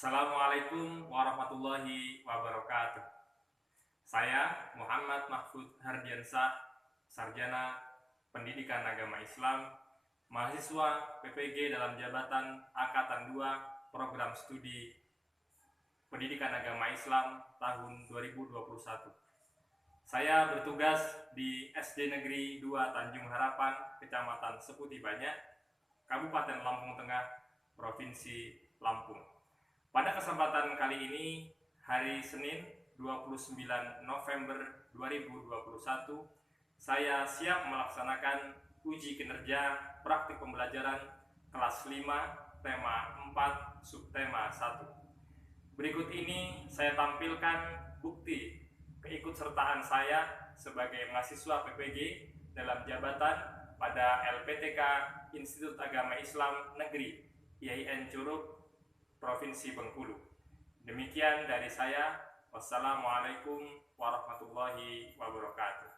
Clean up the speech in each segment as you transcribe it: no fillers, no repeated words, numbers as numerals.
Assalamualaikum warahmatullahi wabarakatuh. Saya Muhammad Mahfud Hardiansah, Sarjana Pendidikan Agama Islam, mahasiswa PPG dalam jabatan Angkatan 2 Program Studi Pendidikan Agama Islam tahun 2021. Saya bertugas di SD Negeri 2 Tanjung Harapan, Kecamatan Seputi Banyak, Kabupaten Lampung Tengah, Provinsi Lampung. Pada kesempatan kali ini, hari Senin 29 November 2021, saya siap melaksanakan uji kinerja praktik pembelajaran kelas 5, tema 4, subtema 1. Berikut ini saya tampilkan bukti keikutsertaan saya sebagai mahasiswa PPG dalam jabatan pada LPTK Institut Agama Islam Negeri IAIN Curug, Provinsi Bengkulu. Demikian dari saya. Wassalamualaikum warahmatullahi wabarakatuh.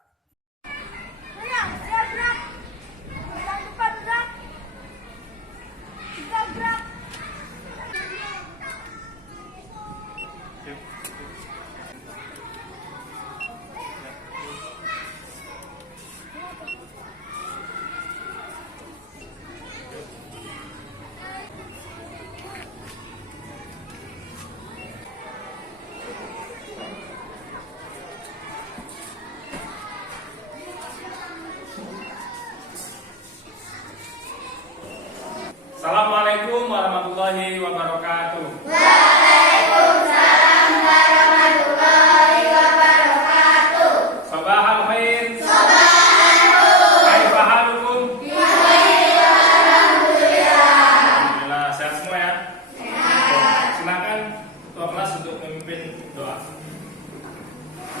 Assalamualaikum warahmatullahi wabarakatuh. Waalaikumsalam warahmatullahi wabarakatuh. Sabahal khair. Sabahal nur. Kaifa halukum? Bikhair alhamdulillah. Alhamdulillah, sehat semua ya? Sehat. Silakan ketua kelas untuk memimpin doa.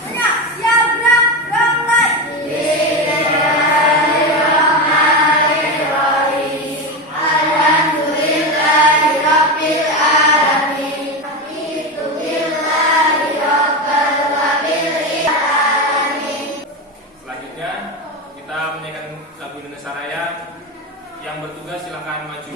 Siap gerak, mulai. Yang bertugas silakan maju.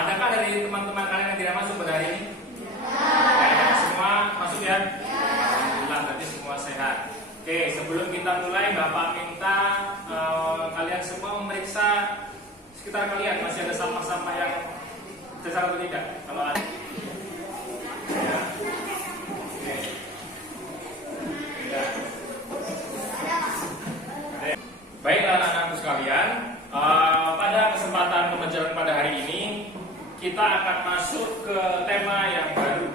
Adakah dari teman-teman kalian yang tidak masuk pada hari ini? Ya, semua masuk ya? Alhamdulillah, berarti semua sehat. Oke, sebelum kita mulai, Bapak minta kalian semua memeriksa sekitar kalian masih ada sampah-sampah yang besar atau tidak. Kalau ada, ya. Oke. Ya. Baik anak-anakku sekalian, pada kesempatan pembelajaran pada hari ini kita akan masuk ke tema yang baru,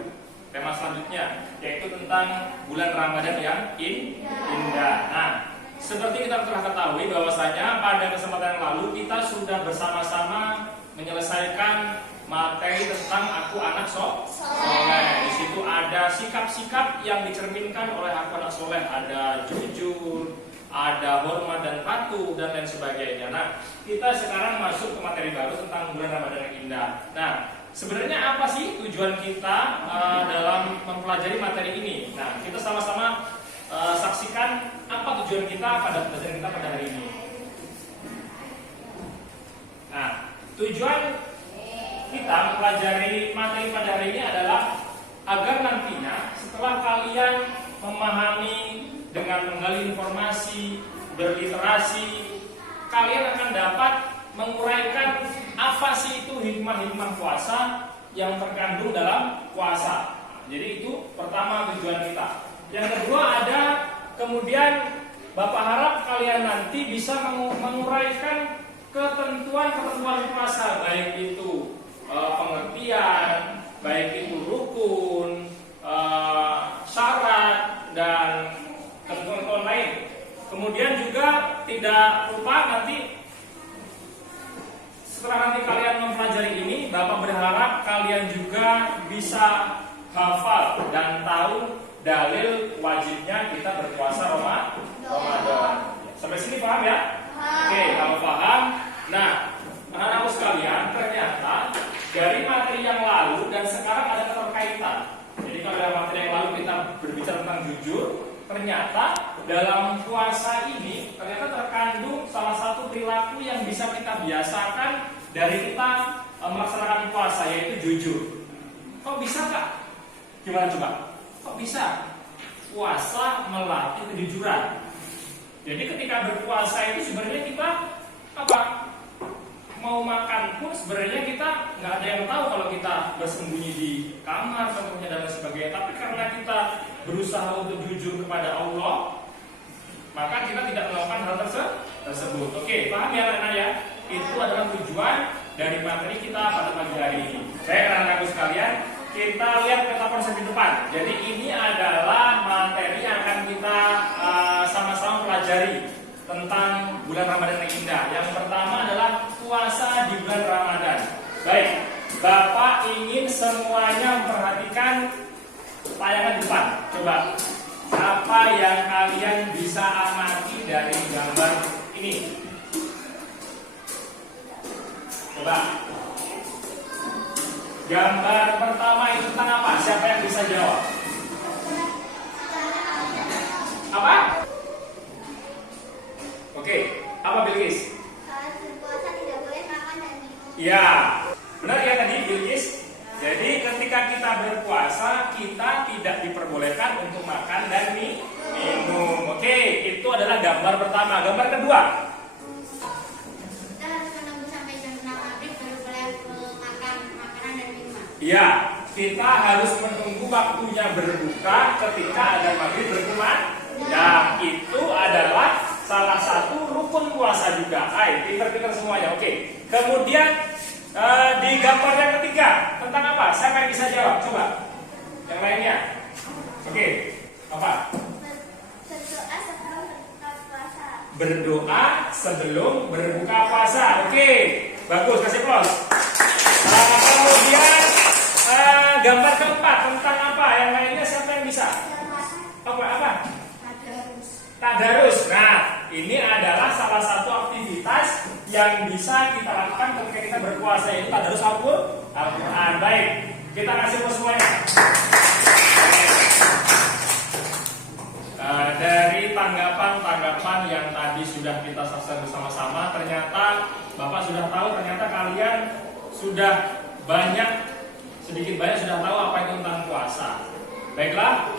tema selanjutnya, yaitu tentang bulan Ramadan yang indah. Nah, seperti kita telah ketahui bahwasanya pada kesempatan yang lalu kita sudah bersama-sama menyelesaikan materi tentang aku anak soleh. Di situ ada sikap-sikap yang dicerminkan oleh aku anak soleh, ada jujur, ada hormat dan patuh dan lain sebagainya. Nah, kita sekarang masuk ke materi baru tentang bulan Ramadan yang indah. Nah, sebenarnya apa sih tujuan kita dalam mempelajari materi ini? Nah, kita sama-sama saksikan apa tujuan kita pada pelajaran kita pada hari ini. Nah, tujuan kita mempelajari materi pada hari ini adalah agar nantinya setelah kalian memahami dengan menggali informasi, berliterasi, kalian akan dapat menguraikan apa sih itu hikmah-hikmah puasa yang terkandung dalam puasa. Jadi itu pertama tujuan kita. Yang kedua ada kemudian Bapak harap kalian nanti bisa menguraikan ketentuan-ketentuan puasa, baik itu pengertian, baik itu rukun, syarat dan ketentuan lain. Kemudian juga tidak lupa nanti setelah nanti kalian mempelajari ini, Bapak berharap kalian juga bisa hafal dan tahu dalil wajibnya kita berpuasa Ramadan. Sampai sini paham ya? Oke, kalau paham, nah anak-anakku sekalian, ternyata dari materi yang lalu dan sekarang ada keterkaitan. Jadi kalau dalam materi yang lalu kita berbicara tentang jujur, ternyata dalam puasa ini ternyata terkandung salah satu perilaku yang bisa kita biasakan dari kita melaksanakan puasa, yaitu jujur. Kok bisa Kak? Gimana coba? Kok bisa? Puasa melatih kejujuran. Jadi ketika berpuasa itu sebenarnya kita apa? Mau makan pun sebenarnya kita nggak ada yang tahu kalau kita bersembunyi di kamar contohnya dan lain sebagainya. Tapi karena kita berusaha untuk jujur kepada Allah, maka kita tidak melakukan hal tersebut. Oke, paham ya anak-anak ya? Itu adalah tujuan dari materi kita pada pagi hari ini. Baik anak-anakku sekalian, kita lihat peta konsep di depan. Jadi ini adalah materi yang akan kita sama-sama pelajari tentang bulan Ramadan yang indah. Yang pertama adalah puasa di bulan Ramadan. Baik, Bapak ingin semuanya memperhatikan tayangan depan. Coba, apa yang kalian bisa amati dari gambar ini? Coba. Gambar pertama itu tentang apa? Siapa yang bisa jawab? Apa? Oke, apa Bilqis? Berpuasa tidak boleh makan dan minum. Ya, benar ya tadi Bilqis. Jadi ketika kita berpuasa, kita tidak diperbolehkan untuk makan dan minum. Oke, itu adalah gambar pertama. Gambar kedua. Kita harus menunggu sampai jam 6 maghrib baru boleh makan makanan dan minuman. Ya, kita harus menunggu waktunya berbuka ketika ada maghrib berkumandang. Ya, itu adalah salah satu rukun puasa juga. Ayo, pinter-pinter semuanya. Oke. Kemudian di gambar yang ketiga tentang apa? Siapa yang bisa jawab? Coba. Yang lainnya. Oke. Apa? Berdoa sebelum berbuka puasa. Berdoa sebelum berbuka puasa. Oke. Bagus, kasih aplaus. Kemudian gambar keempat tentang apa? Yang lainnya siapa yang bisa? Apa? Tadarus. Nah, ini adalah salah satu aktivitas yang bisa kita lakukan ketika kita berpuasa, yaitu tadarus Al-Quran. Baik, kita kasih aplaus semuanya. Dari tanggapan-tanggapan yang tadi sudah kita saksikan bersama-sama, ternyata Bapak sudah tahu, ternyata kalian sudah sedikit banyak sudah tahu apa itu tentang puasa. Baiklah,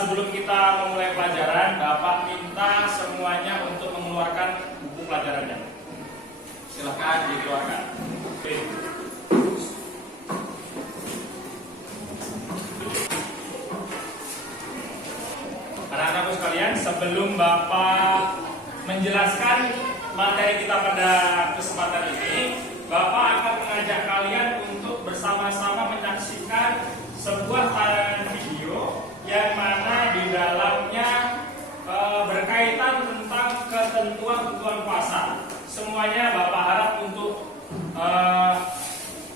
sebelum kita memulai pelajaran, Bapak minta semuanya untuk mengeluarkan buku pelajarannya. Silakan dikeluarkan. Oke. Anak-anakku sekalian, sebelum Bapak menjelaskan materi kita pada kesempatan ini, Bapak akan mengajak kalian untuk bersama-sama menyaksikan sebuah tayangan video yang mana di dalamnya berkaitan tentang ketentuan puasa. Semuanya Bapak harap untuk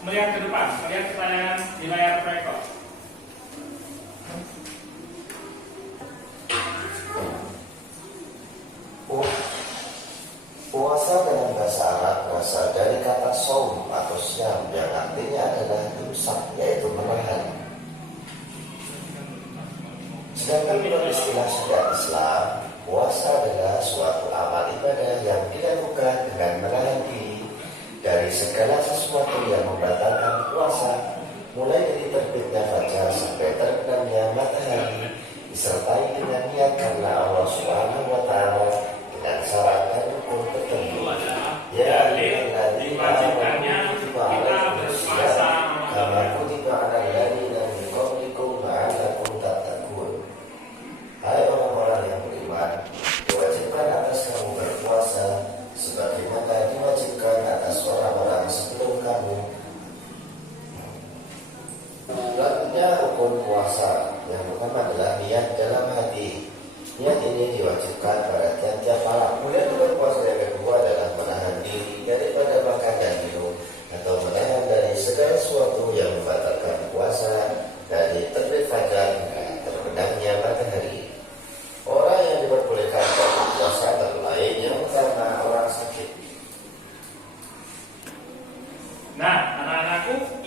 melihat ke depan, melihat tayangan di layar proyektor. Puasa dalam bahasa Arab berasal dari kata saum atau syam yang artinya adalah imsak, yaitu menahan. Sedangkan menurut istilah syariat Islam, puasa adalah suatu amal ibadah yang dilakukan dengan menahan diri dari segala sesuatu yang membatalkan puasa, mulai dari terbitnya fajar sampai terbenamnya matahari, disertai dengan niat karena Allah Subhanahu wa Ta'ala dengan syarat dan rukun tertentu. Ya, diwajibkannya kita berpuasa kama kutiba 'alal ladzina min qablikum la'allakum tattaqun. Hai orang-orang yang beriman, diwajibkan atas kamu berpuasa sebagaimana diwajibkan atas orang-orang sebelum kamu. Selanjutnya rukun puasa yang pertama adalah niat dalam hati. Niat ini diwajibkan pada tiap-tiap malam. Kemudian rukun puasa yang kedua adalah menahan diri daripada makan dan minum atau menahan dari segala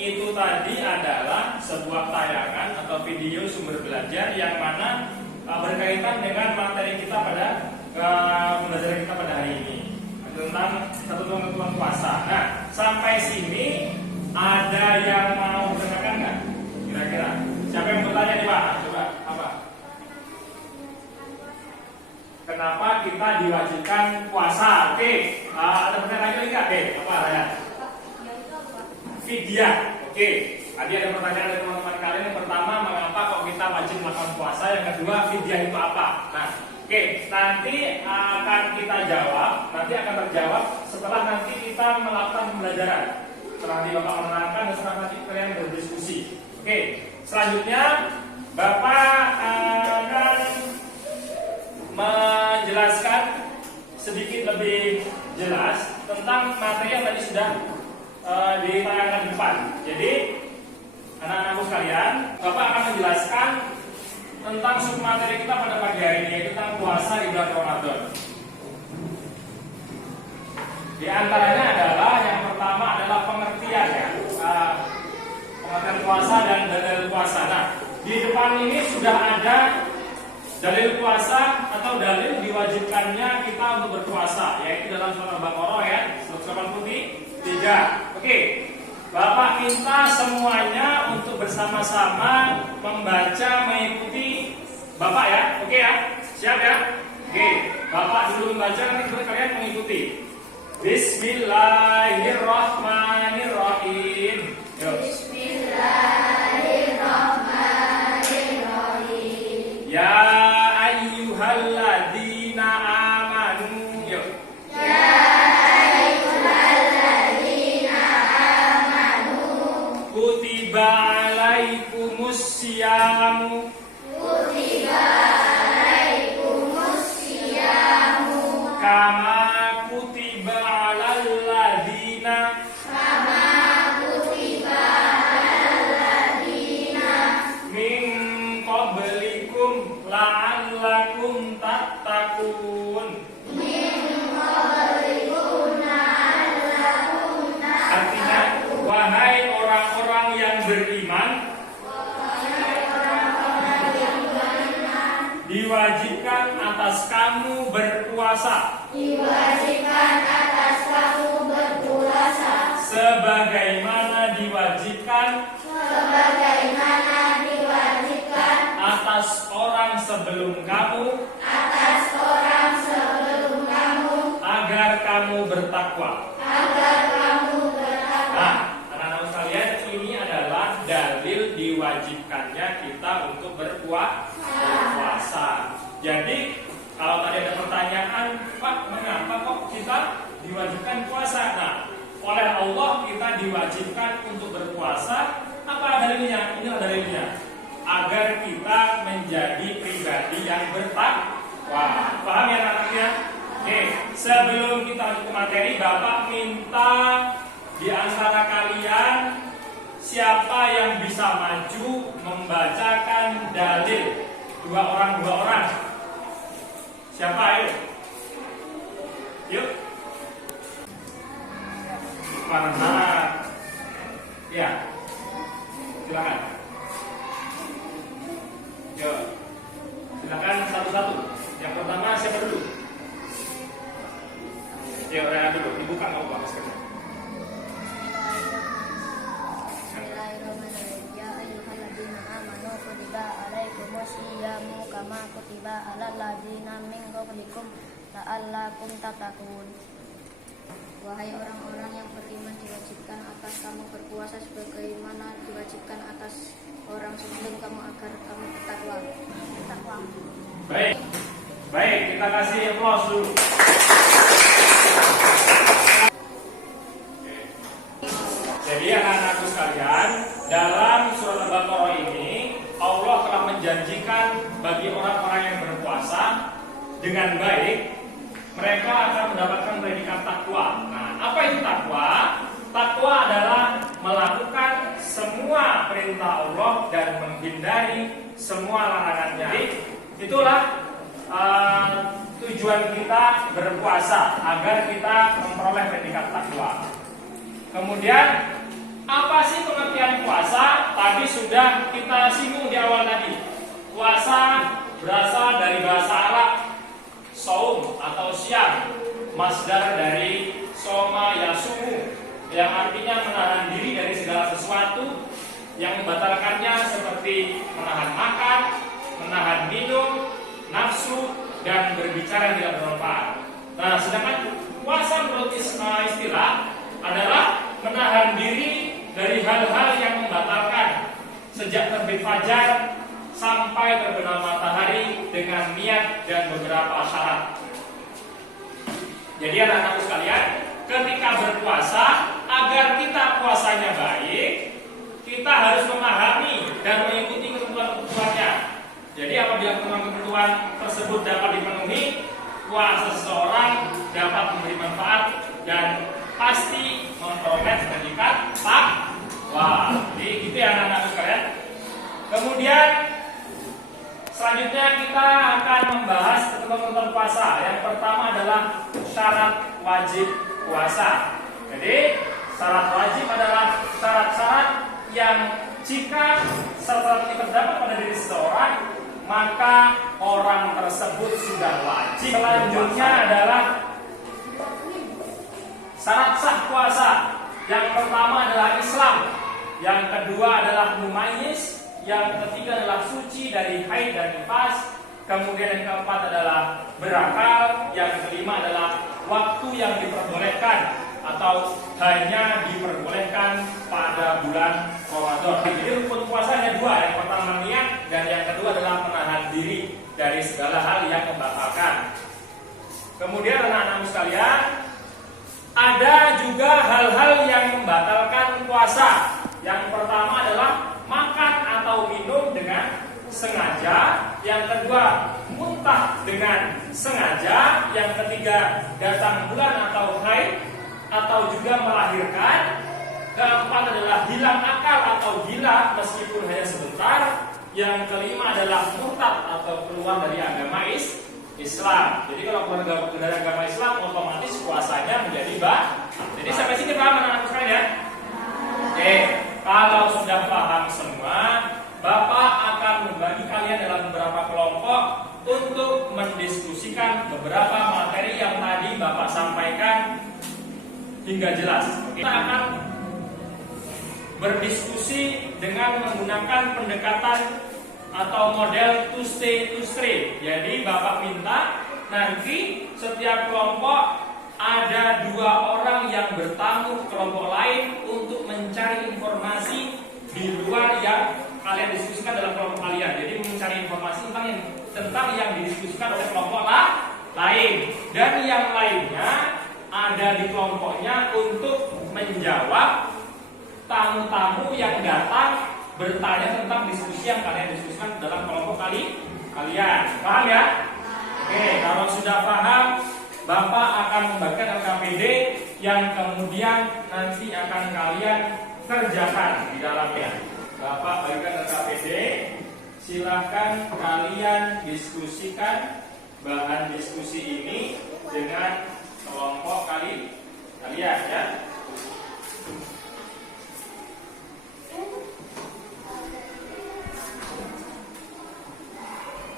itu tadi adalah sebuah tayangan atau video sumber belajar yang mana berkaitan dengan materi kita pada pembelajaran kita pada hari ini tentang ketentuan puasa. Nah, sampai sini ada yang mau bertanyakan nggak? Kira-kira siapa yang bertanya nih Pak? Coba apa? Kenapa kita diwajibkan puasa? Oke, ada pertanyaan lagi nggak? Oke, apa ya? Fidyah. Oke, tadi ada pertanyaan dari teman-teman kalian. Yang pertama, mengapa kok kita wajib melakukan puasa? Yang kedua, fidyah itu apa? Nah, oke, nanti akan kita jawab. Nanti akan terjawab setelah nanti kita melakukan pembelajaran. Setelah nanti Bapak menerangkan dan setelah nanti kalian berdiskusi. Oke, selanjutnya Bapak akan menjelaskan sedikit lebih jelas tentang materi yang tadi sudah di tayangan depan. Jadi anak-anakku sekalian, Bapak akan menjelaskan tentang submateri kita pada pagi hari ini, yaitu tentang puasa di bulan Ramadan. Di antaranya adalah yang pertama adalah pengertian ya, pengertian puasa dan dalil puasa. Nah, di depan ini sudah ada dalil puasa atau dalil diwajibkannya kita untuk berpuasa, yaitu dalam surah Al-Baqarah ya 183. Oke, Bapak minta semuanya untuk bersama-sama membaca mengikuti Bapak ya. Oke ya, siap ya. Oke, Bapak dulu membaca, nanti kalian mengikuti. Bismillahirrahmanirrahim. Yuk. Bismillahirrahmanirrahim. Ya ayyuhalladzina amanu. Yuk. Ya ayyuhalladzina amanu. Kutiba alaikumus syamu. Kutiba alaikumus syamu. Kama kutiba alal ladzina. Kama kutiba alal ladzina. Min qablikum la'allakum tattaqun. Artinya, wahai orang-orang yang beriman, diwajibkan atas kamu berpuasa. Diwajibkan atas kamu berpuasa. Sebagaimana diwajibkan Sebagaimana diwajibkan atas orang sebelum kamu, atas orang sebelum kamu, agar kamu bertakwa. agar kamu bertakwa. Nah, anak-anak sekalian, ini adalah dalil diwajibkannya kita untuk berpuasa. Jadi, kalau tadi ada pertanyaan, Pak, mengapa kok kita diwajibkan puasa? Nah, oleh Allah kita diwajibkan untuk berpuasa. Apa dalilnya? Inilah dalilnya. Agar kita menjadi pribadi yang bertakwa. Paham ya anak-anaknya? Oke, sebelum kita lanjut ke materi, Bapak minta di antara kalian siapa yang bisa maju membacakan dalil. Dua orang. Siapa ayo? Yuk. Farhan. Ya. Silakan. Yuk. Silakan satu-satu. Yang pertama siapa dulu? Yuk, Raya dulu. Dibuka nggak apa maskernya? Bismillahirrahmanirrahim. Ya ayyuhalladzina amanu kutiba alaikumus syiyamu kama kutiba alal ladzina min qablikum la'allakum tattaqun. Wahai orang-orang yang beriman, diwajibkan atas kamu berpuasa sebagaimana diwajibkan atas orang sebelum kamu agar kamu bertakwa. Baik, kita kasih applause dulu. Jadi anak-anakku sekalian, dalam surat Al-Baqarah ini Allah telah menjanjikan bagi orang-orang yang berpuasa dengan baik, mereka akan mendapatkan predikat takwa. Nah, apa itu takwa? Takwa adalah melakukan semua perintah Allah dan menghindari semua larangannya. Jadi, itulah tujuan kita berpuasa, agar kita memperoleh predikat takwa. Kemudian, apa sih pengertian sudah kita singgung di awal tadi. Puasa berasal dari bahasa Arab saum atau siam, masdar dari soma yasumu, yang artinya menahan diri dari segala sesuatu yang membatalkannya, seperti menahan makan, menahan minum, nafsu, dan berbicara yang tidak bermanfaat. Nah, sedangkan puasa menurut istilah adalah menahan diri dari hal-hal yang membatalkan sejak terbit fajar sampai terbenam matahari dengan niat dan beberapa syarat. Jadi anak-anakku sekalian, ketika berpuasa, agar kita puasanya baik, kita harus memahami dan mengikuti ketentuan-ketentuannya. Jadi apabila ketentuan tersebut dapat dipenuhi, puasa seseorang dapat memberi manfaat dan pasti memperoleh predikat takwa. Jadi itu ya anak-anak sekalian. Kemudian selanjutnya kita akan membahas ketentuan puasa. Yang pertama adalah syarat wajib puasa. Jadi syarat wajib adalah syarat-syarat yang jika syarat ini terdapat pada diri seseorang, maka orang tersebut sudah wajib. Selanjutnya adalah syarat sah puasa. Yang pertama adalah Islam, yang kedua adalah mumayyiz, yang ketiga adalah suci dari haid dan nifas, kemudian yang keempat adalah berakal, yang kelima adalah waktu yang diperbolehkan atau hanya diperbolehkan pada bulan Ramadan. Jadi rukun puasa ada dua, yang pertama niat dan yang kedua adalah menahan diri dari segala hal yang membatalkan. Kemudian anak-anak sekalian, ada juga hal-hal yang membatalkan puasa. Yang pertama adalah makan atau minum dengan sengaja, yang kedua muntah dengan sengaja, yang ketiga datang bulan atau haid atau juga melahirkan, keempat adalah hilang akal atau gila meskipun hanya sebentar, yang kelima adalah murtad atau keluar dari agama Islam. Jadi kalau keluar dari agama Islam, otomatis puasanya menjadi Jadi sampai sini paham anak-anak sekalian ya? Oke, kalau sudah paham semua, Bapak akan membagi kalian dalam beberapa kelompok untuk mendiskusikan beberapa materi yang tadi Bapak sampaikan hingga jelas. Kita akan berdiskusi dengan menggunakan pendekatan atau model to say to straight. Jadi Bapak minta nanti setiap kelompok ada 2 orang yang bertamu ke kelompok lain untuk mencari informasi di luar yang kalian diskusikan dalam kelompok kalian. Jadi mencari informasi tentang yang didiskusikan oleh kelompok lain, dan yang lainnya ada di kelompoknya untuk menjawab tamu-tamu yang datang bertanya tentang diskusi yang kalian diskusikan dalam kelompok kalian. Paham ya? Oke, kalau sudah paham, Bapak akan membagikan LKPD yang kemudian nanti akan kalian kerjakan di dalamnya. Bapak bagikan LKPD, silahkan kalian diskusikan bahan diskusi ini dengan kelompok kalian ya.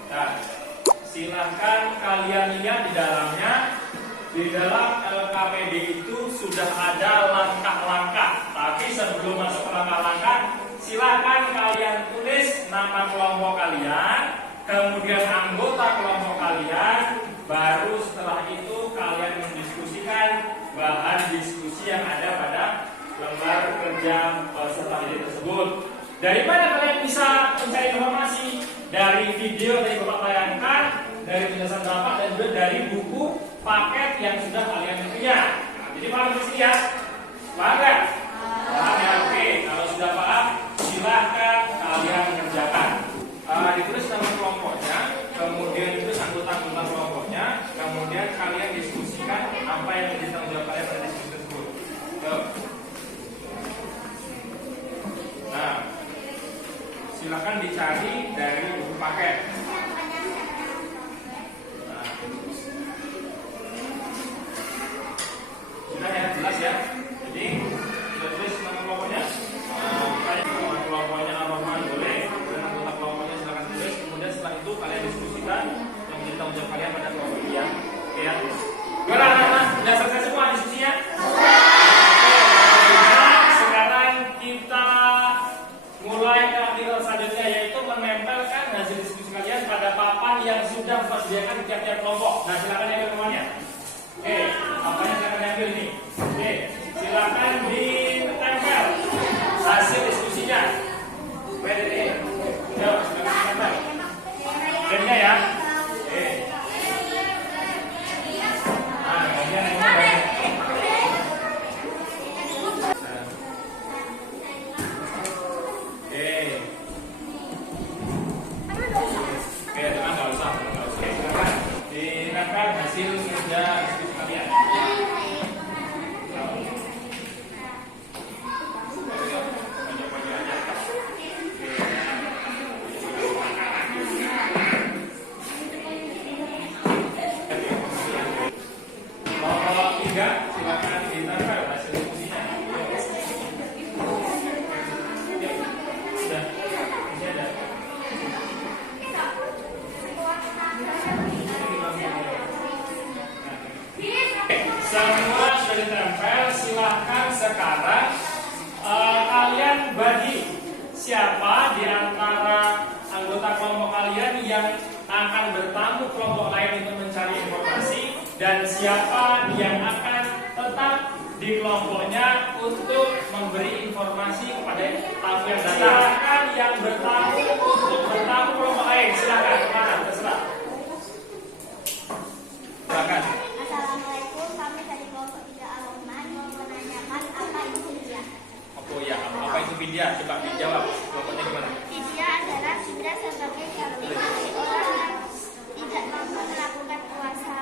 Nah, silahkan kalian lihat di dalamnya. Di dalam LKPD itu sudah ada langkah-langkah. Tapi sebelum masuk ke langkah-langkah, silahkan kalian tulis nama kelompok kalian, kemudian anggota kelompok kalian, baru setelah itu kalian mendiskusikan bahan diskusi yang ada pada lembar kerja peserta didik tersebut. Dari mana kalian bisa mencari informasi? Dari video yang Bapak tayangkan, dari penjelasan Bapak, dan juga dari buku paket yang sudah kalian punya. Nah, jadi paham di sini ya? Paham nggak? Paham ya? Oke. Kalau sudah paham, silahkan kalian kerjakan. Ditulis nama kelompoknya, kemudian ditulis anggota-anggota kelompoknya, kemudian kalian diskusikan apa yang menjadi tanggung jawab kalian pada diskusi tersebut. Nah, silahkan dicari dari buku paket. Sudah ya, jelas ya. Jadi sudah tulis nama kelompoknya. Nama kelompoknya Ar-Rahman yang sudah disediakan di tiap-tiap kelompok. Nah, silakan ambil semuanya. Oke, apanya silakan ambil ini. Oke, silakan ditempel hasil diskusinya. WDT. Yuk, silakan ditempel. Jamnya ya. Oke. Nah, kemudian ini banyak. Hasil kerja diskusi kalian. Kalau tidak, silakan ditempel hasil diskusinya. Sudah, ini ada. Semua sudah ditempel, silahkan sekarang kalian bagi siapa di antara anggota kelompok kalian yang akan bertamu kelompok lain untuk mencari informasi dan siapa yang akan tetap di kelompoknya untuk memberi informasi kepada tamu yang datang. Silakan yang bertamu untuk bertamu kelompok lain, silakan kemana terserah. Silakan. Assalamualaikum, kami dari kelompok 3 Al-Rahman mau menanyakan apa itu fidyah. Oh ya, apa itu fidyah? Coba dijawab. Kelompoknya gimana? Fidyah adalah fidyah sebagai ganti bagi orang yang tidak mampu melakukan puasa.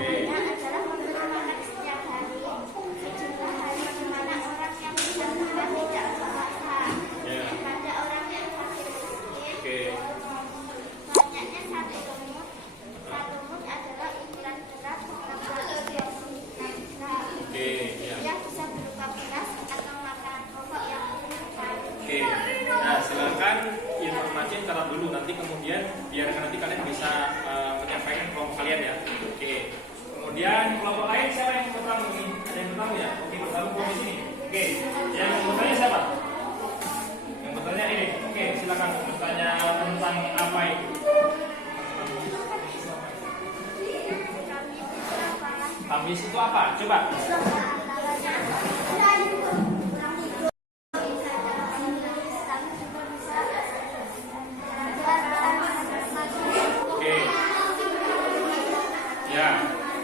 Caranya adalah memberi makan setiap hari sejumlah hari di mana orang yang bersangkutan tidak puasa. Pada orang yang fakir miskin, banyaknya satu mud. Satu mud adalah ukuran beras 626 gram. Dia bisa berupa beras atau makanan pokok yang dimakan. Oke, nah silakan informasi catat dulu, nanti kemudian biar nanti kalian bisa menyampaikan kelompok kalian ya. Oke, kemudian kelompok lain siapa yang bertamu ini? Ada yang bertamu ya? Oke, bertamu kelompok sini. Oke, yang bertanya siapa? Yang bertanya ini. Oke, silakan bertanya tentang apa itu? Tamis itu apa? Coba. Oke. Ya,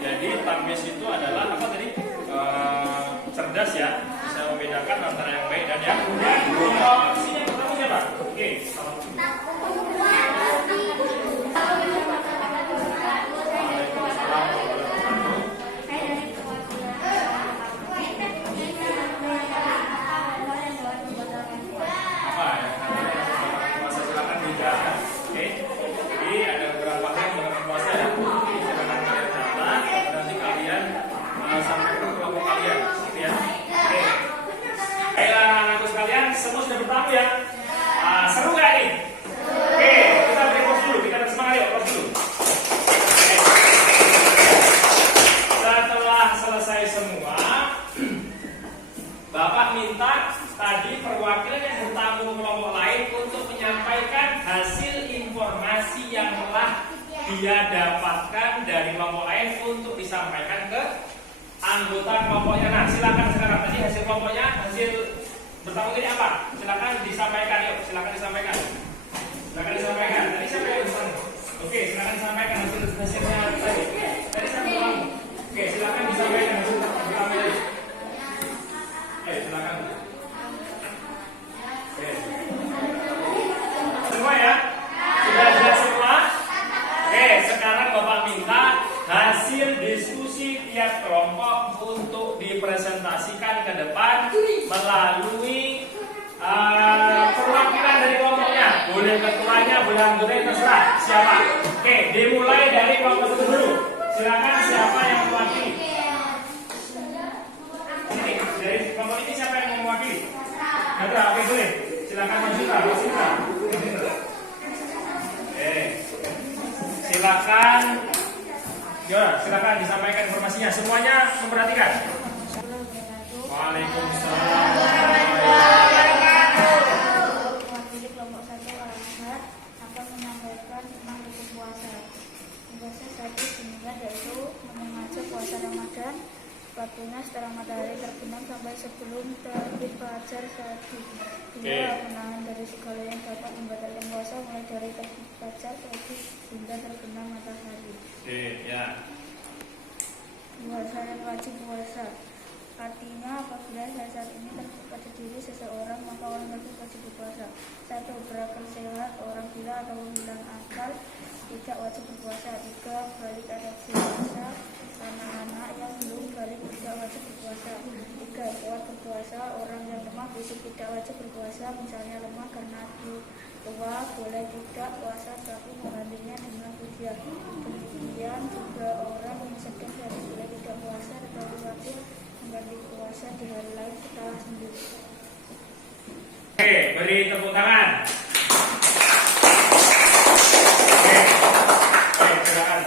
jadi tamis itu adalah apa tadi? Cerdas ya, bisa membedakan antara yang baik dan yang buruk. Sini yang pertama siapa? Oke. Semua sudah bertamu ya? Seru gak nih? Oke, kita beri pause dulu, kita semangat yuk, pause dulu. Setelah selesai semua, Bapak minta tadi perwakilan yang bertamu kelompok lain untuk menyampaikan hasil informasi yang telah dia dapatkan dari kelompok lain untuk disampaikan ke anggota kelompoknya. Nah, silakan sekarang tadi hasil kelompoknya, hasil bertamu ini apa? Silakan disampaikan yuk, silakan disampaikan. Silakan disampaikan. Tadi siapa yang bertamu? Oke, silakan disampaikan hasilnya tadi. Tadi siapa bertamu? Oke, silakan disampaikan hasil bertamu tadi. Silakan. Oke. Semua ya? Sudah jelas semua? Oke, sekarang Bapak minta hasil diskusi tiap kelompok untuk dipresentasikan ke depan melalui perwakilan dari kelompoknya. Boleh ketuanya, boleh anggotanya, terserah siapa. Oke, dimulai dari kelompok itu dulu. Silakan siapa yang mewakili. Ini dari kelompok ini siapa yang mau mewakili? Ada, oke boleh. Silakan Mas Citra. Silakan. Ya, silakan disampaikan informasinya. Semuanya memperhatikan. Waalaikumsalam. Mewakili kelompok 1 Al-Azhar akan menyampaikan tentang buku puasa. wabarakatuh. Oke. Menahan dari segala yang dapat membatalkan puasa, mulai dari terbit fajar hingga terbenam matahari. Oke, ya. Puasa yang wajib puasa. Artinya apabila saat ini terdapat pada diri seseorang, maka orang tersebut wajib berpuasa. 1. Berakal sehat, orang gila atau hilang akal tidak wajib berpuasa. 3. Balik anak dewasa, anak-anak yang belum balik tidak wajib berpuasa. 3. Kuat berpuasa, orang yang lemah fisik tidak wajib berpuasa, misalnya lemah karena tua, boleh tidak puasa tapi menggantinya dengan fidyah. Kemudian juga orang yang sedang harus boleh tidak puasa tetapi wajib mengganti puasa di hari lain setelah sembuh. Oke, beri tepuk tangan. Oke, silakan.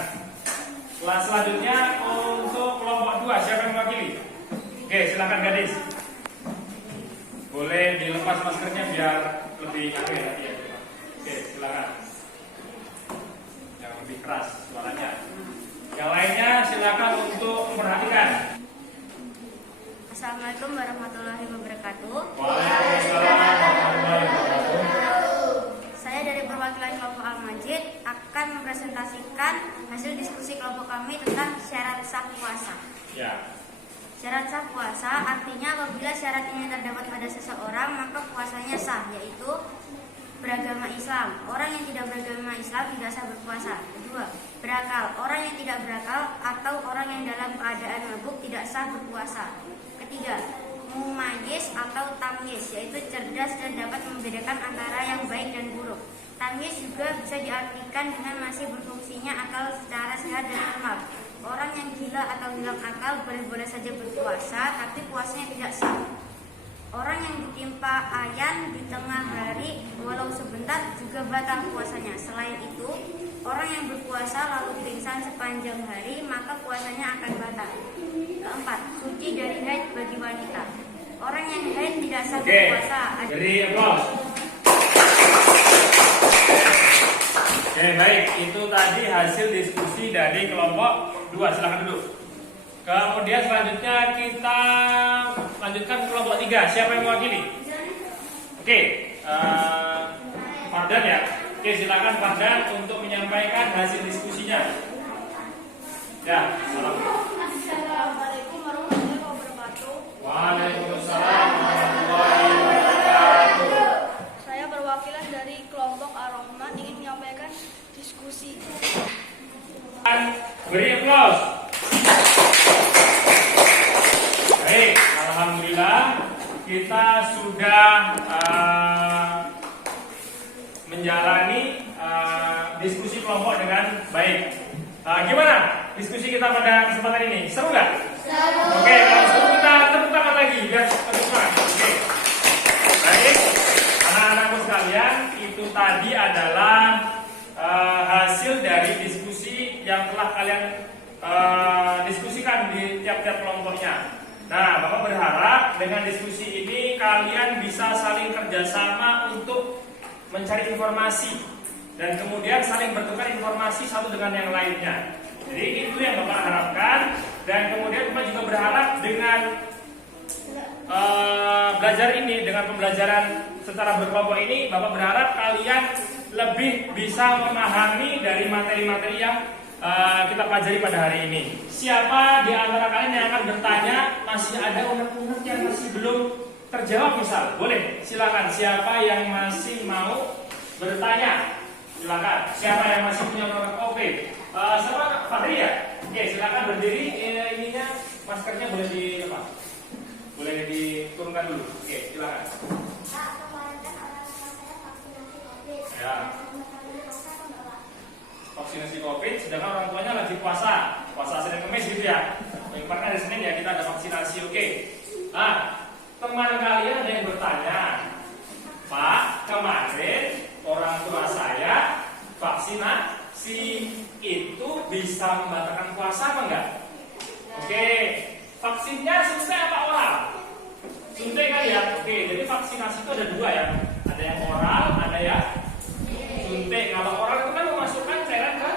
Kelas selanjutnya untuk kelompok 2, siapa yang mewakili? Oke, silakan gadis. Boleh dilepas maskernya biar lebih ya. Oke, silakan. Yang lebih keras suaranya. Yang lainnya silakan untuk memperhatikan. Assalamualaikum warahmatullahi wabarakatuh. Waalaikumsalam warahmatullahi wabarakatuh. Saya dari perwakilan kelompok Al-Majid akan mempresentasikan hasil diskusi kelompok kami tentang syarat sah puasa. Ya. Syarat sah puasa artinya apabila syarat ini terdapat pada seseorang maka puasanya sah, yaitu beragama Islam. Orang yang tidak beragama Islam tidak sah berpuasa. 2. Berakal. Orang yang tidak berakal atau orang yang dalam keadaan mabuk tidak sah berpuasa. 3. Mumayyiz atau tamyiz, yaitu cerdas dan dapat membedakan antara yang baik dan buruk. Tamyiz juga bisa diartikan dengan masih berfungsinya akal secara sehat dan normal. Orang yang gila atau hilang akal boleh-boleh saja berpuasa, tapi puasanya tidak sah. Orang yang ditimpa ayan di tengah hari walau sebentar juga batal puasanya. Selain itu, orang yang berpuasa lalu pingsan sepanjang hari maka puasanya akan batal. 4. Suci dari haid bagi wanita. Orang yang haid tidak sah berpuasa. Beri aplaus. Oke, baik. Itu tadi hasil diskusi dari kelompok 2. Silakan duduk. Kemudian selanjutnya kita lanjutkan ke kelompok 3. Siapa yang mewakili? Oke, Fardan ya. Oke, silakan Fardan untuk menyampaikan hasil diskusinya. Ya, salam. Assalamualaikum warahmatullahi wabarakatuh. Waalaikumsalam warahmatullahi wabarakatuh. Saya perwakilan dari kelompok Ar-Rahman ingin menyampaikan diskusi. Beri aplaus. Baik, alhamdulillah kita sudah menjalani diskusi kelompok dengan baik. Gimana diskusi kita pada kesempatan ini? Seru nggak? Seru. Oke, kalau seru kita tepuk tangan lagi biar lebih semangat. Oke. Baik, anak-anakku sekalian, itu tadi adalah hasil dari diskusi yang telah kalian diskusikan di tiap-tiap kelompoknya. Nah, Bapak berharap dengan diskusi ini kalian bisa saling kerjasama untuk mencari informasi dan kemudian saling bertukar informasi satu dengan yang lainnya. Jadi itu yang Bapak harapkan, dan kemudian Bapak juga berharap dengan belajar ini, dengan pembelajaran secara berkelompok ini, Bapak berharap kalian lebih bisa memahami dari materi-materi yang kita pelajari pada hari ini. Siapa di antara kalian yang akan bertanya, masih ada unek-unek yang masih belum terjawab misal? Boleh, silakan. Siapa yang masih mau bertanya? Silakan. Siapa yang masih punya unek-unek? Oke. Siapa? Fahri ya? Oke, silakan berdiri. Ininya maskernya boleh dilepas. Boleh diturunkan dulu. Oke, silakan. Ya. Vaksinasi COVID, sedangkan orang tuanya lagi puasa Senin Kemis gitu ya. Yang pernah hari Senin ya kita ada vaksinasi. Oke. Nah, teman kalian ada yang bertanya, Pak, kemarin orang tua saya vaksinasi itu bisa membatalkan puasa apa enggak? Oke, vaksinnya suntik apa oral? Suntik kan ya? Oke, jadi vaksinasi itu ada dua ya. Ada yang oral, ada yang suntik. Kalau oral itu kan memasukkan cairan ke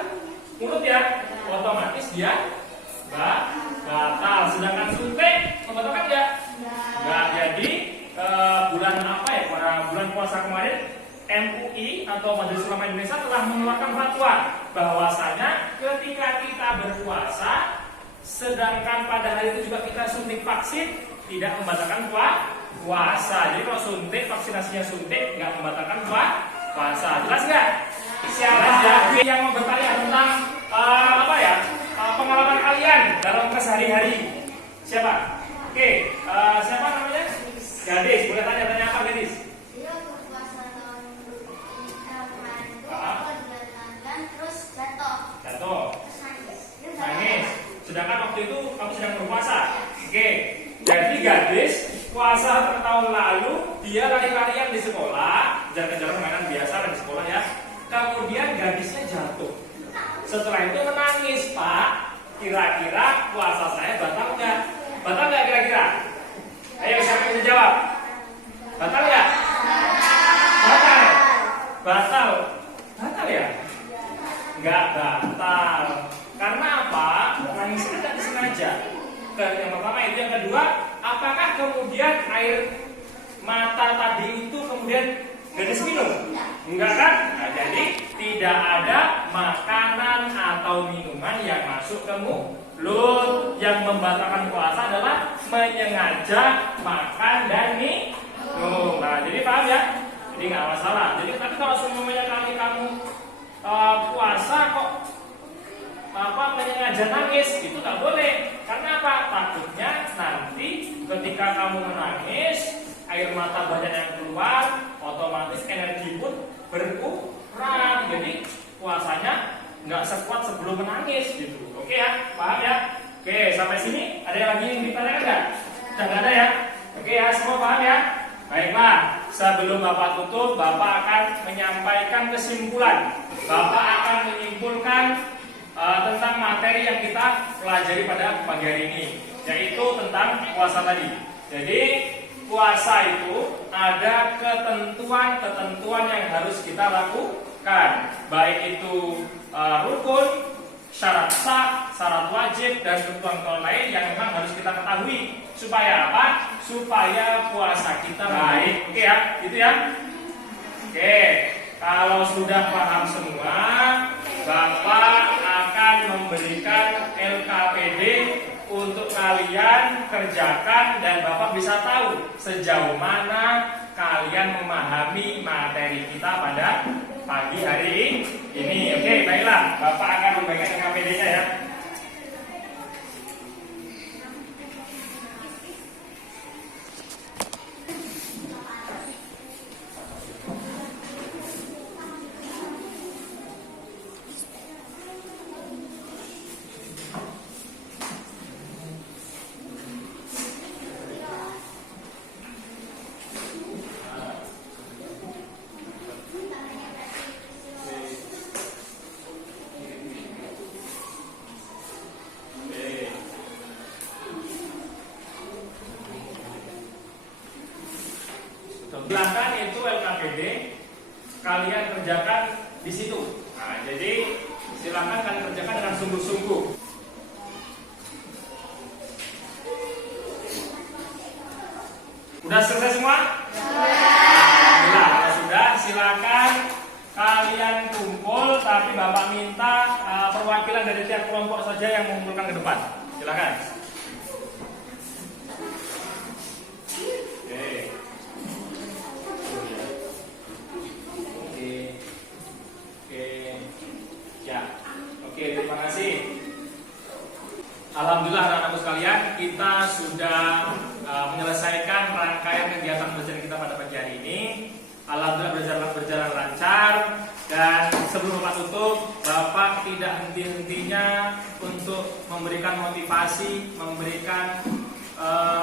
mulut ya, otomatis dia batal. Sedangkan suntik membatalkan ya? Enggak. Jadi bulan puasa kemarin, MUI atau Majelis Ulama Indonesia telah mengeluarkan fatwa bahwasanya ketika kita berpuasa sedangkan pada hari itu juga kita suntik vaksin, tidak membatalkan puasa. Jadi kalau suntik, vaksinasinya suntik, nggak membatalkan puasa. Jelas nggak? Siapa yang mau bertanya tentang pengalaman kalian dalam kesehari-hari? Siapa? Oke, siapa namanya? Gadis, boleh tanya apa Gadis? Dia berpuasa tahun kemarin, terus jatuh. Terus Nangis. Sedangkan waktu itu kamu sedang berpuasa. Oke. Jadi Gadis puasa tahun lalu dia lari-larian di sekolah, jalan-jalan mainan biasa di sekolah ya. Kemudian Gadisnya jatuh. Setelah itu menangis, Pak. Kira-kira puasa saya batal nggak? Batal nggak kira-kira? Ayo siapa yang bisa jawab? Batal nggak? Batal ya? Nggak batal. Karena apa? Nangisnya tidak disengaja. Yang pertama itu, yang kedua, apakah kemudian air mata tadi itu kemudian Gadis minum? Enggak kan? Nah, jadi tidak ada makanan atau minuman yang masuk ke mulut. Yang membatalkan puasa adalah menyengaja makan dan minum. Nah, jadi paham ya? Jadi nggak masalah. Jadi tapi kalau semuanya kamu puasa kok menyengaja nangis, itu nggak boleh. Karena apa? Takutnya nanti ketika kamu menangis, air mata banyak yang keluar, otomatis energi pun berkurang. Jadi puasanya nggak sekuat sebelum menangis gitu. Oke ya, paham ya? Oke, sampai sini ada yang lagi yang ditanyakan nggak? Sudah nggak ada ya? Oke ya, semua paham ya? Baiklah, sebelum Bapak tutup, Bapak akan menyampaikan kesimpulan. Bapak akan menyimpulkan tentang materi yang kita pelajari pada pagi hari ini, yaitu tentang puasa tadi. Jadi puasa itu ada ketentuan yang harus kita lakukan, baik itu rukun, syarat sah, syarat wajib, dan ketentuan lain yang memang harus kita ketahui. Supaya apa? Supaya puasa kita baik. Oke ya, gitu ya. Oke, kalau sudah paham semua, Bapak akan memberikan LKPD untuk kalian kerjakan dan Bapak bisa tahu sejauh mana kalian memahami materi kita pada pagi hari ini. Oke, baiklah. Bapak akan membagikan LKPD-nya ya. Silahkan itu LKPD kalian kerjakan di situ. Nah, jadi silahkan kalian kerjakan dengan sungguh-sungguh. Udah selesai semua? Alhamdulillah, kalau sudah silahkan kalian kumpul, tapi Bapak minta perwakilan dari tiap kelompok saja yang mengumpulkan ke depan. Silahkan. Oke, terima kasih. Alhamdulillah anak-anakku sekalian, kita sudah menyelesaikan rangkaian kegiatan belajar kita pada pagi hari ini. Alhamdulillah berjalan lancar. Dan sebelum Bapak tutup, Bapak tidak henti-hentinya untuk memberikan motivasi, memberikan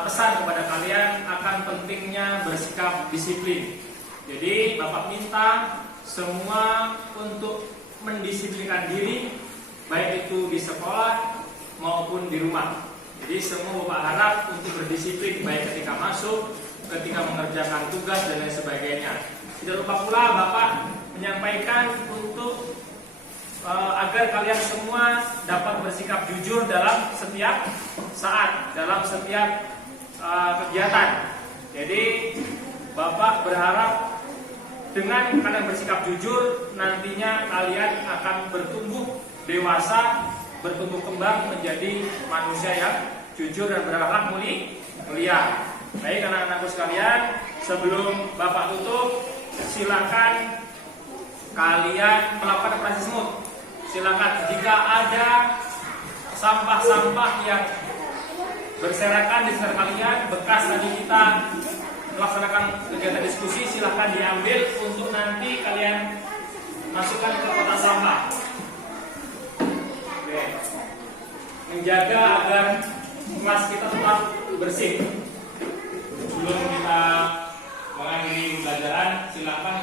pesan kepada kalian akan pentingnya bersikap disiplin. Jadi Bapak minta semua untuk mendisiplinkan diri, baik itu di sekolah maupun di rumah. Jadi semua Bapak harap untuk berdisiplin, baik ketika masuk, ketika mengerjakan tugas dan lain sebagainya. Tidak lupa pula Bapak menyampaikan untuk agar kalian semua dapat bersikap jujur dalam setiap saat, dalam setiap kegiatan. Jadi Bapak berharap dengan kalian bersikap jujur, nantinya kalian akan bertumbuh dewasa, bertumbuh kembang menjadi manusia yang jujur dan berakhlak mulia. Baik anak-anakku sekalian, sebelum Bapak tutup, silakan kalian melakukan operasi smooth. Silakan jika ada sampah-sampah yang berserakan di sekitar kalian, bekas tadi kita melaksanakan kegiatan diskusi, silahkan diambil untuk nanti kalian masukkan ke kotak sampah. Oke. Menjaga agar kelas kita tetap bersih. Sebelum kita mengakhiri pembelajaran, silakan